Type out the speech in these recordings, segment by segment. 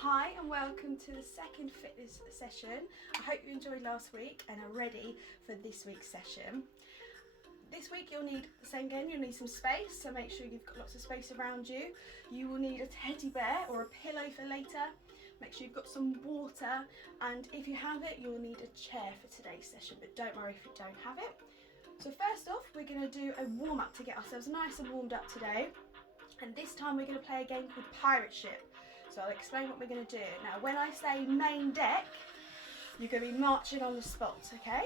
Hi and welcome to the second fitness session. I hope you enjoyed last week and are ready for this week's session. This week you'll need the same again, you'll need some space, so make sure you've got lots of space around you. You will need a teddy bear or a pillow for later. Make sure you've got some water, and if you have it, you'll need a chair for today's session, but don't worry if you don't have it. So first off, we're going to do a warm-up to get ourselves nice and warmed up today. And this time we're going to play a game called Pirate Ship. So I'll explain what we're going to do. Now when I say main deck, you're going to be marching on the spot, okay?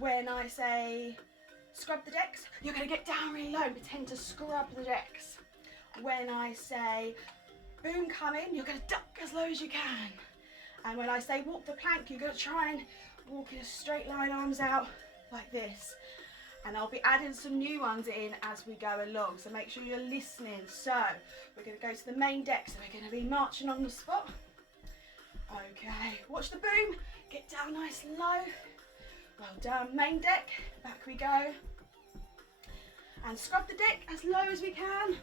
When I say scrub the decks, you're going to get down really low and pretend to scrub the decks. When I say boom coming, you're going to duck as low as you can. And when I say walk the plank, you're going to try and walk in a straight line, arms out like this. And I'll be adding some new ones in as we go along, so make sure you're listening. So we're going to go to the main deck, so we're going to be marching on the spot. Okay, watch the boom, get down nice and low. Well done, main deck, back we go. And scrub the deck as low as we can,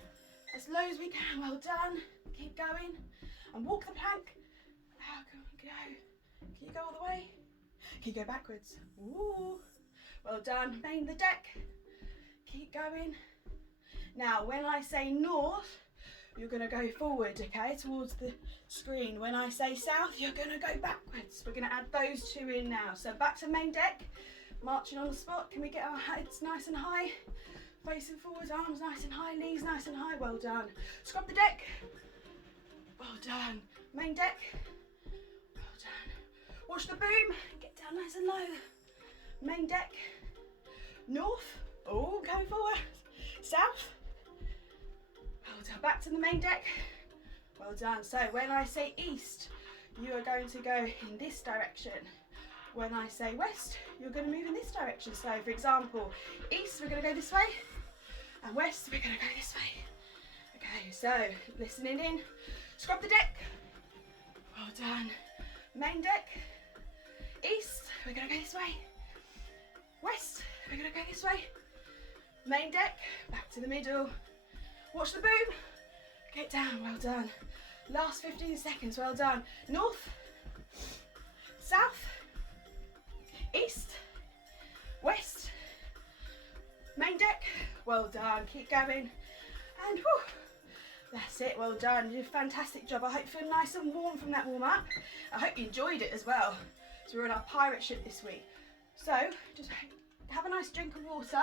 well done. Keep going, and walk the plank. How can we go? Can you go all the way? Can you go backwards? Ooh. Well done, main the deck, keep going. Now when I say north, you're going to go forward, okay, towards the screen. When I say south, you're going to go backwards. We're going to add those two in now. So back to main deck, marching on the spot. Can we get our heads nice and high, facing forward, arms nice and high, knees nice and high, well done. Scrub the deck, well done. Main deck, well done. Watch the boom, get down nice and low. Main deck, north, oh, going forward, south, well done, back to the main deck, well done. So when I say east, you are going to go in this direction. When I say west, you're going to move in this direction. So for example, east, we're going to go this way, and west, we're going to go this way. Okay, so listening in, scrub the deck, well done. Main deck, east, we're going to go this way. West, we're going to go this way. Main deck, back to the middle. Watch the boom. Get down, well done. Last 15 seconds, well done. North, south, east, west. Main deck, well done. Keep going. And whew, that's it, well done. You did a fantastic job. I hope you feel nice and warm from that warm up. I hope you enjoyed it as well. So we're on our pirate ship this week. So just have a nice drink of water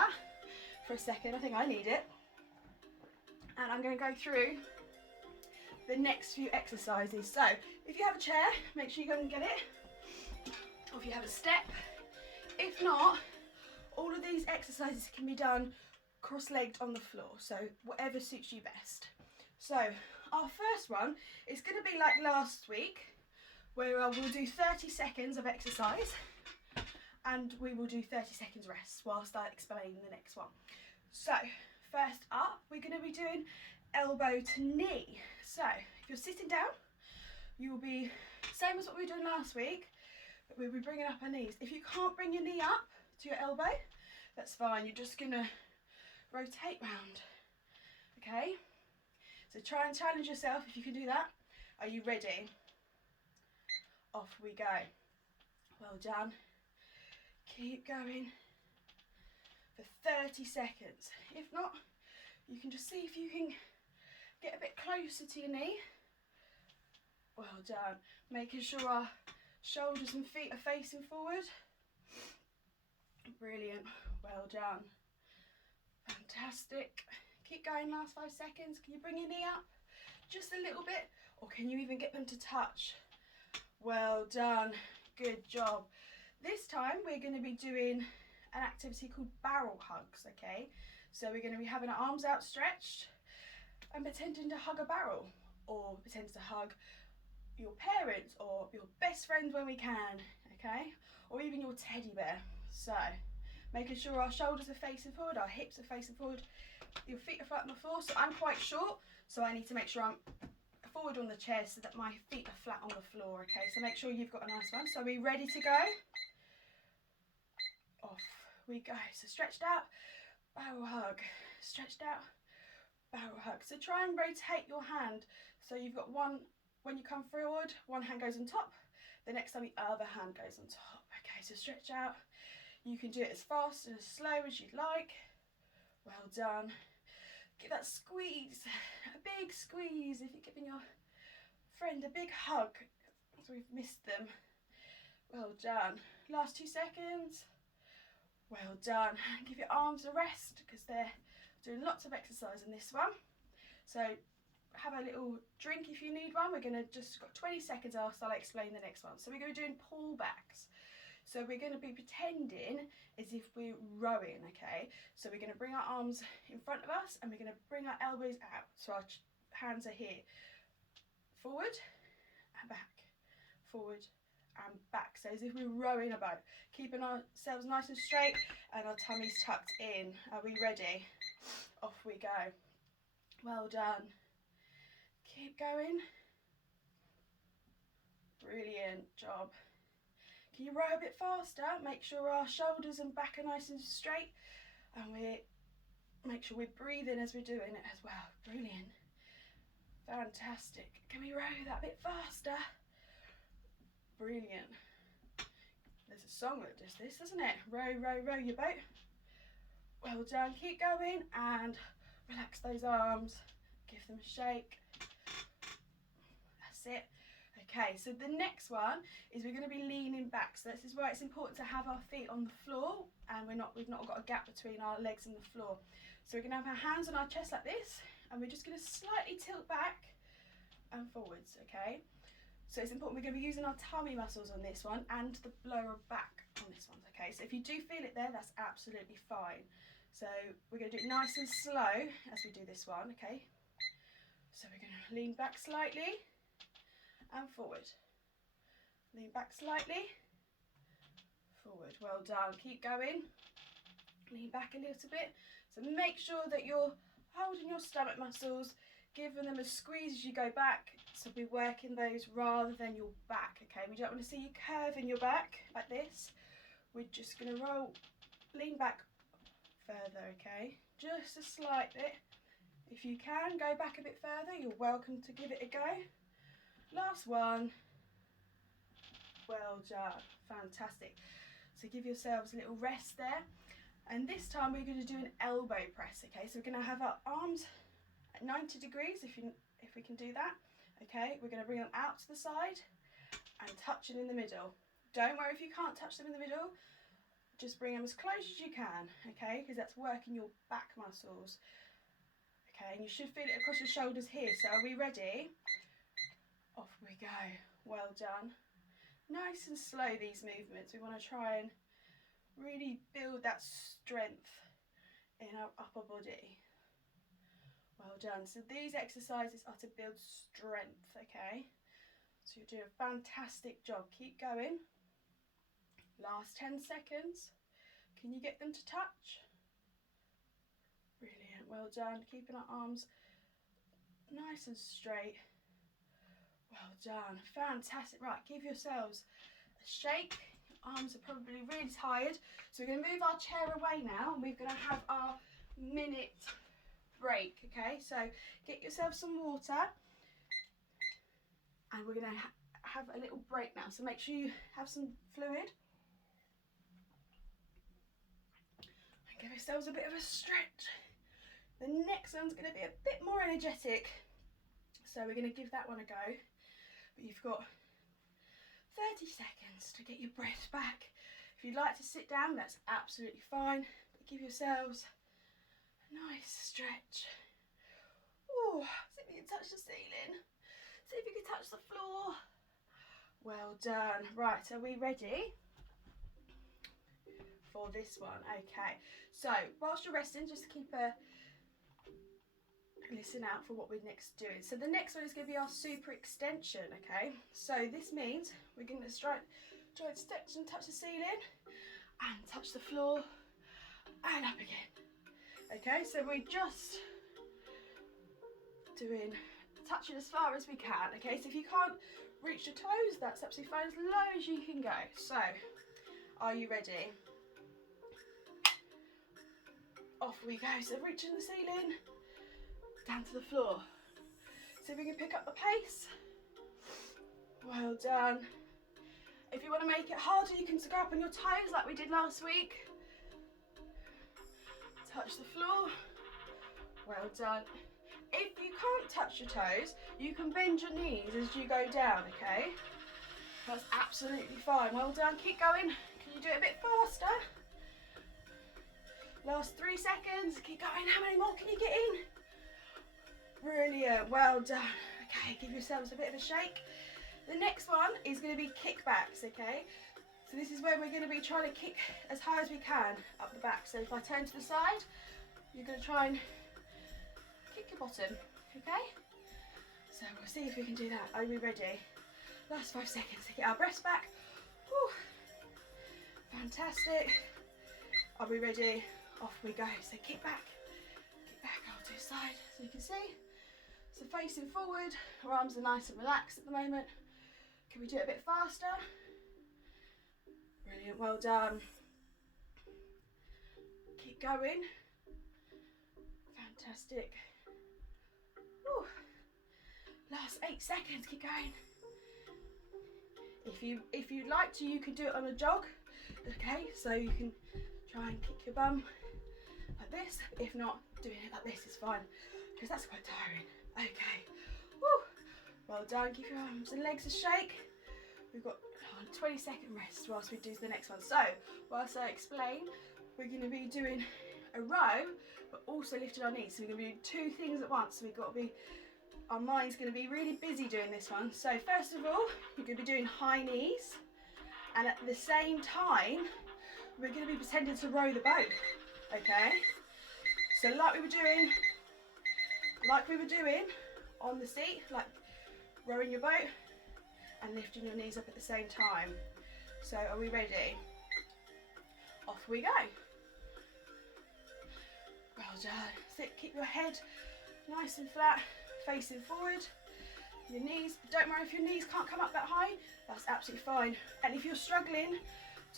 for a second. I think I need it. And I'm going to go through the next few exercises. So if you have a chair, make sure you go and get it. Or if you have a step. If not, all of these exercises can be done cross-legged on the floor. So whatever suits you best. So our first one is going to be like last week, where we'll do 30 seconds of exercise. And we will do 30 seconds rest whilst I explain the next one. So first up, we're going to be doing elbow to knee. So if you're sitting down, you will be same as what we were doing last week, but we'll be bringing up our knees. If you can't bring your knee up to your elbow, that's fine. You're just going to rotate round. Okay? So try and challenge yourself if you can do that. Are you ready? Off we go. Well done. Keep going for 30 seconds. If not, you can just see if you can get a bit closer to your knee. Well done. Making sure our shoulders and feet are facing forward. Brilliant. Well done. Fantastic. Keep going, last 5 seconds. Can you bring your knee up just a little bit, or can you even get them to touch? Well done. Good job. This time we're going to be doing an activity called barrel hugs, okay? So we're going to be having our arms outstretched and pretending to hug a barrel, or pretend to hug your parents or your best friend when we can, okay? Or even your teddy bear. So making sure our shoulders are facing forward, our hips are facing forward, your feet are flat on the floor. So I'm quite short, so I need to make sure I'm forward on the chair so that my feet are flat on the floor, okay? So make sure you've got a nice one. So are we ready to go? Off we go. So stretched out, barrel hug, stretched out, barrel hug. So try and rotate your hand so you've got one when you come forward, one hand goes on top, the next time the other hand goes on top. Okay, so stretch out. You can do it as fast and as slow as you'd like. Well done. Give that squeeze, a big squeeze if you're giving your friend a big hug, so we've missed them. Well done. Last 2 seconds. Well done. Give your arms a rest because they're doing lots of exercise in this one. So have a little drink if you need one. We're going to just got 20 seconds after I'll explain the next one. So we're going to be doing pullbacks. So we're going to be pretending as if we're rowing, okay? So we're going to bring our arms in front of us and we're going to bring our elbows out. So our hands are here. Forward and back. Forward and back. So as if we're rowing a boat. Keeping ourselves nice and straight and our tummies tucked in. Are we ready? Off we go. Well done. Keep going. Brilliant job. Can you row a bit faster? Make sure our shoulders and back are nice and straight, and make sure we're breathing as we're doing it as well. Brilliant. Fantastic. Can we row that bit faster? Brilliant. There's a song that does this, isn't it? Row, row, row your boat. Well done. Keep going and relax those arms. Give them a shake. That's it. Okay, so the next one is we're going to be leaning back. So this is why it's important to have our feet on the floor and we've not got a gap between our legs and the floor. So we're going to have our hands on our chest like this and we're just going to slightly tilt back and forwards, okay? So it's important, we're going to be using our tummy muscles on this one and the lower back on this one, okay? So if you do feel it there, that's absolutely fine. So we're going to do it nice and slow as we do this one, okay? So we're going to lean back slightly and forward. Lean back slightly, forward. Well done. Keep going. Lean back a little bit. So make sure that you're holding your stomach muscles, giving them a squeeze as you go back. So we're working those rather than your back, okay? We don't want to see you curve in your back like this. We're just going to lean back further, okay? Just a slight bit. If you can, go back a bit further. You're welcome to give it a go. Last one. Well done. Fantastic. So give yourselves a little rest there. And this time we're going to do an elbow press, okay? So we're going to have our arms at 90 degrees, if we can do that. Okay, we're going to bring them out to the side and touch it in the middle. Don't worry if you can't touch them in the middle. Just bring them as close as you can, okay? Because that's working your back muscles. Okay, and you should feel it across your shoulders here. So are we ready? Off we go. Well done. Nice and slow, these movements. We want to try and really build that strength in our upper body. Well done. So these exercises are to build strength, okay? So you're doing a fantastic job. Keep going. Last 10 seconds. Can you get them to touch? Brilliant. Well done. Keeping our arms nice and straight. Well done. Fantastic. Right, give yourselves a shake. Arms are probably really tired. So we're going to move our chair away now and we're going to have our minute break, okay? So get yourself some water and we're going to have a little break now. So make sure you have some fluid. And give yourselves a bit of a stretch. The next one's going to be a bit more energetic. So we're going to give that one a go. But you've got 30 seconds to get your breath back. If you'd like to sit down, that's absolutely fine. But give yourselves a nice stretch. Oh, see if you can touch the ceiling. See if you can touch the floor. Well done. Right, are we ready for this one? Okay, so whilst you're resting, just keep a listen out for what we're next doing. So the next one is going to be our super extension, okay? So this means we're going to try and stretch and touch the ceiling and touch the floor and up again. Okay, so we're just touching as far as we can, okay? So if you can't reach your toes, that's absolutely fine, as low as you can go. So, are you ready? Off we go. So reaching the ceiling, down to the floor. So we can pick up the pace. Well done. If you want to make it harder, you can go up on your toes like we did last week. Touch the floor. Well done. If you can't touch your toes, you can bend your knees as you go down, okay? That's absolutely fine. Well done. Keep going. Can you do it a bit faster? Last 3 seconds. Keep going. How many more can you get in? Brilliant. Well done. Okay, give yourselves a bit of a shake. The next one is going to be kickbacks, okay? So this is where we're going to be trying to kick as high as we can up the back. So if I turn to the side, you're going to try and kick your bottom, okay? So we'll see if we can do that. Are we ready? Last 5 seconds to get our breaths back. Whew. Fantastic. Are we ready? Off we go. So kick back, I'll do side so you can see. So facing forward, our arms are nice and relaxed at the moment. Can we do it a bit faster? Brilliant, well done. Keep going. Fantastic. Whew. Last 8 seconds, keep going. If you'd like to, you can do it on a jog, okay? So you can try and kick your bum like this. If not, doing it like this is fine, because that's quite tiring. Okay, woo. Well done. Give your arms and legs a shake. We've got a 20-second rest whilst we do the next one. So whilst I explain, we're going to be doing a row, but also lifting our knees. So we're going to be doing 2 things at once. So we've got to be, our mind's going to be really busy doing this one. So first of all, you're going to be doing high knees, and at the same time, we're going to be pretending to row the boat. Okay. So like we were doing on the seat, like rowing your boat and lifting your knees up at the same time. So are we ready? Off we go. Well done. Sit, keep your head nice and flat, facing forward. Your knees, don't worry if your knees can't come up that high, that's absolutely fine. And if you're struggling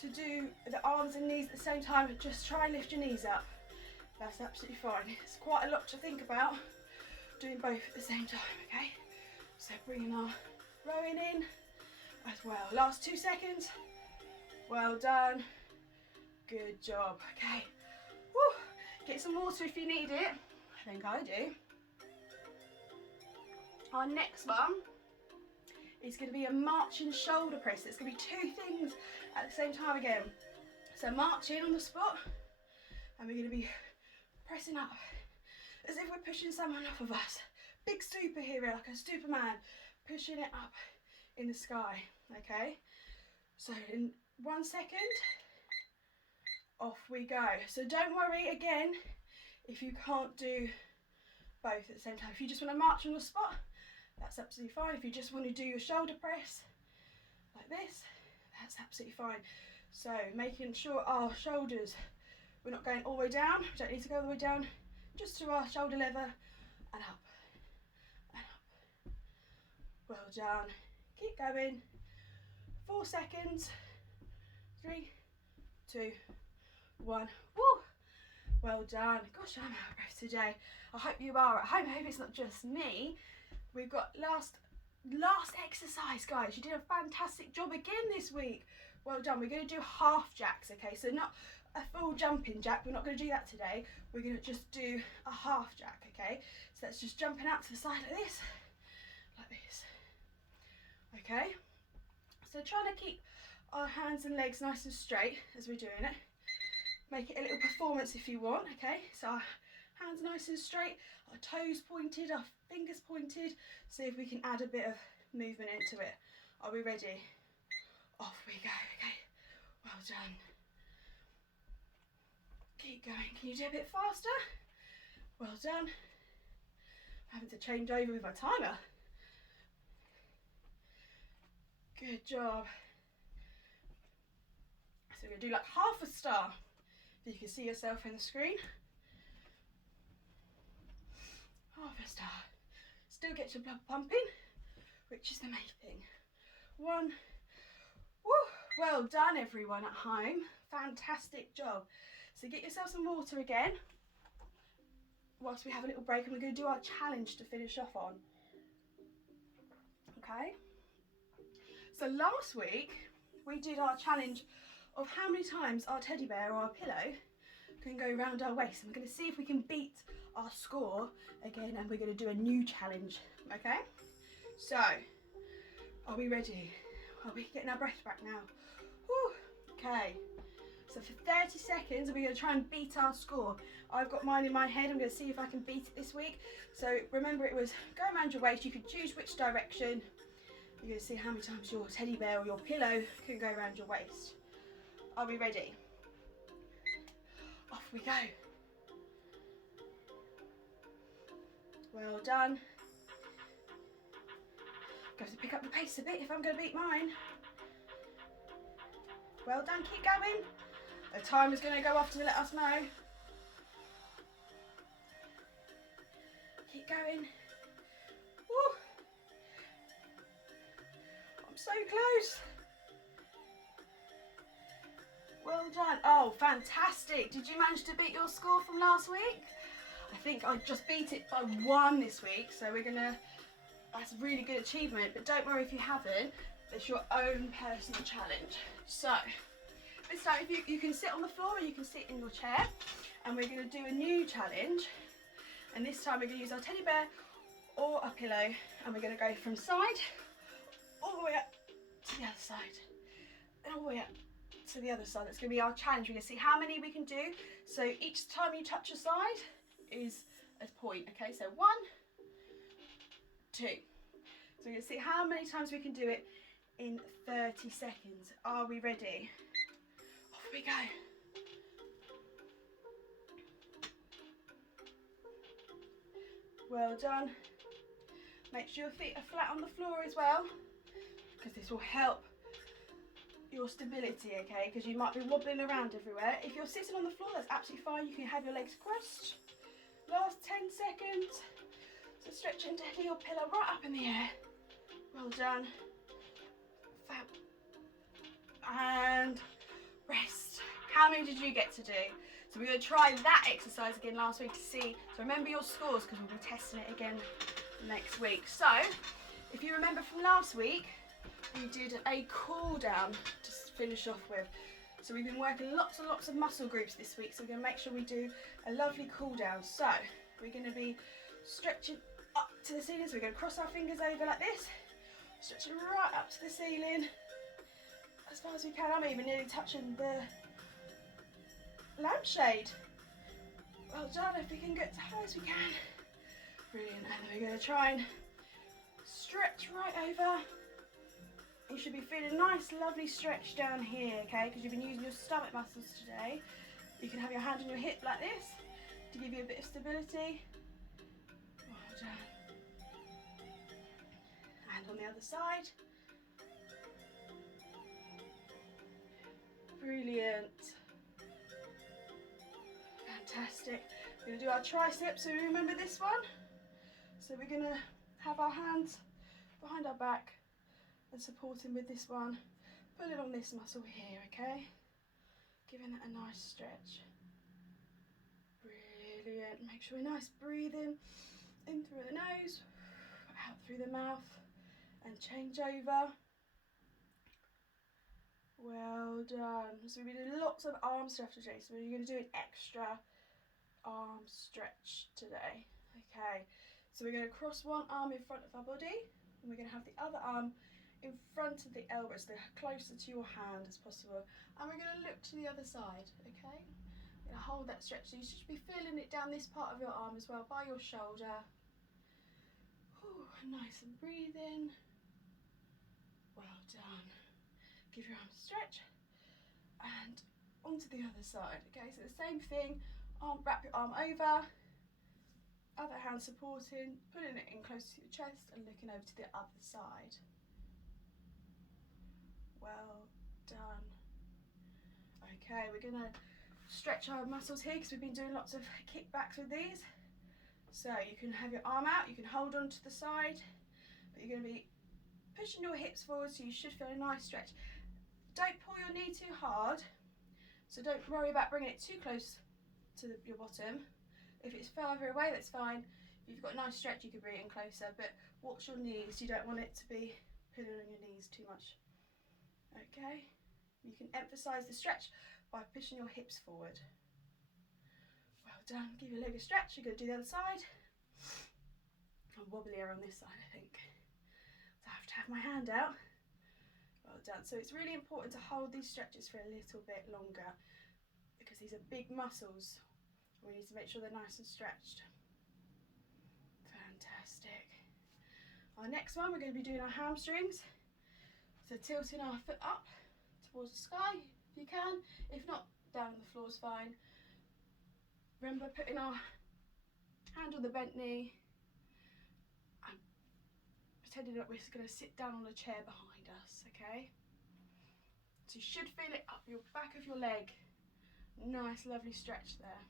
to do the arms and knees at the same time, just try and lift your knees up. That's absolutely fine. It's quite a lot to think about doing both at the same time, okay? So bringing our rowing in as well. Last 2 seconds. Well done. Good job. Okay. Woo. Get some water if you need it. I think I do. Our next one is going to be a marching shoulder press. It's going to be 2 things at the same time again. So marching on the spot, and we're going to be pressing up as if we're pushing someone off of us. Big superhero, like a Superman, pushing it up in the sky, okay? So in 1 second, off we go. So don't worry again if you can't do both at the same time. If you just want to march on the spot, that's absolutely fine. If you just want to do your shoulder press like this, that's absolutely fine. So making sure our shoulders, we're not going all the way down. We don't need to go all the way down, just to our shoulder level and up and up. Well done. Keep going. 4 seconds. 3, 2, 1. Woo! Well done. Gosh, I'm out of breath today. I hope you are at home. I hope it's not just me. We've got last exercise, guys. You did a fantastic job again this week. Well done. We're going to do half jacks, okay? So not a full jumping jack. We're not going to do that today. We're going to just do a half jack, okay? So that's just jumping out to the side like this. Okay? So trying to keep our hands and legs nice and straight as we're doing it. Make it a little performance if you want, okay? So our hands nice and straight, our toes pointed, our fingers pointed. See if we can add a bit of movement into it. Are we ready? Off we go, okay? Well done. Keep going. Can you do a bit faster? Well done. I'm having to change over with my timer. Good job. So we're going to do like half a star. If you can see yourself in the screen. Half a star. Still get your blood pumping, which is the main thing. 1. Woo! Well done everyone at home. Fantastic job. So get yourself some water again whilst we have a little break, and we're going to do our challenge to finish off on. Okay? So last week we did our challenge of how many times our teddy bear or our pillow can go around our waist. And we're going to see if we can beat our score again, and we're going to do a new challenge, okay? So, are we ready? Are we getting our breath back now? Whew. Okay, so for 30 seconds we're going to try and beat our score. I've got mine in my head. I'm going to see if I can beat it this week. So remember, it was go around your waist. You can choose which direction. You're going to see how many times your teddy bear or your pillow can go around your waist. Are we ready? Off we go. Well done. Got to pick up the pace a bit if I'm going to beat mine. Well done, keep going. The time is going to go off to let us know. Keep going. Woo. I'm so close. Well done. Oh, fantastic. Did you manage to beat your score from last week? I think I just beat it by 1 this week, so that's a really good achievement, but don't worry if you haven't. It's your own personal challenge. So, this time you can sit on the floor or you can sit in your chair, and we're going to do a new challenge. And this time we're going to use our teddy bear or a pillow, and we're going to go from side all the way up to the other side, and all the way up to the other side. That's going to be our challenge. We're going to see how many we can do. So each time you touch a side is a point, okay? So 1, 2. So we're going to see how many times we can do it in 30 seconds. Are we ready? Off we go. Well done. Make sure your feet are flat on the floor as well, because this will help your stability, okay? Because you might be wobbling around everywhere. If you're sitting on the floor, that's absolutely fine. You can have your legs crossed. Last 10 seconds. So stretch into your pillow right up in the air. Well done. Fab. And rest. How many did you get to do? So we're going to try that exercise again last week to see. So remember your scores, because we'll be testing it again next week. So if you remember from last week, we did a cool down to finish off with. So we've been working lots and lots of muscle groups this week, so we're going to make sure we do a lovely cool down. So we're going to be stretching up to the ceiling. So we're going to cross our fingers over like this, stretching right up to the ceiling as far as we can. I'm even nearly touching the lampshade. Well done. If we can get as high as we can. Brilliant. And then we're going to try and stretch right over. You should be feeling a nice, lovely stretch down here, okay? Because you've been using your stomach muscles today. You can have your hand on your hip like this to give you a bit of stability. Well done. And on the other side. Brilliant. Fantastic. We're going to do our triceps, so remember this one? So we're going to have our hands behind our back and supporting with this one. Pull it on this muscle here, okay? Giving that a nice stretch. Brilliant. Make sure we're nice breathing in through the nose, out through the mouth, and change over. Well done. So we're doing lots of arm stuff today. So we're going to do an extra arm stretch today. Okay. So we're going to cross one arm in front of our body, and we're going to have the other arm in front of the elbows, so closer to your hand as possible. And we're going to look to the other side, okay? We're going to hold that stretch. So you should be feeling it down this part of your arm as well, by your shoulder. Ooh, nice and breathing. Well done. Give your arm a stretch. And onto the other side, okay? So the same thing, wrap your arm over, other hand supporting, pulling it in close to your chest and looking over to the other side. Well done. Okay, we're going to stretch our muscles here because we've been doing lots of kickbacks with these. So you can have your arm out, you can hold on to the side, but you're going to be pushing your hips forward, so you should feel a nice stretch. Don't pull your knee too hard, so don't worry about bringing it too close to your bottom. If it's further away, that's fine. If you've got a nice stretch, you can bring it in closer, but watch your knees. You don't want it to be pulling on your knees too much. Okay, you can emphasise the stretch by pushing your hips forward. Well done. Give your leg a stretch. You're going to do the other side. I'm wobblier on this side, I think. So I have to have my hand out. Well done. So it's really important to hold these stretches for a little bit longer because these are big muscles. We need to make sure they're nice and stretched. Fantastic. Our next one, we're going to be doing our hamstrings. So tilting our foot up towards the sky if you can. If not, down on the floor is fine. Remember putting our hand on the bent knee and pretending that we're just going to sit down on a chair behind us, okay? So you should feel it up your back of your leg. Nice, lovely stretch there.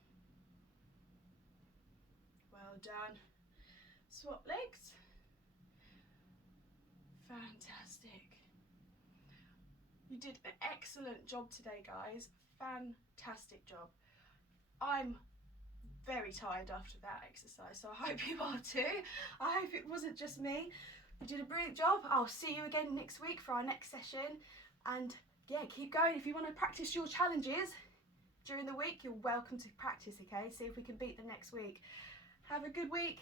Well done. Swap legs. Fantastic. You did an excellent job today, guys. Fantastic job. I'm very tired after that exercise, so I hope you are too. I hope it wasn't just me. You did a brilliant job. I'll see you again next week for our next session. And yeah, keep going. If you want to practice your challenges during the week, you're welcome to practice, okay? See if we can beat them next week. Have a good week.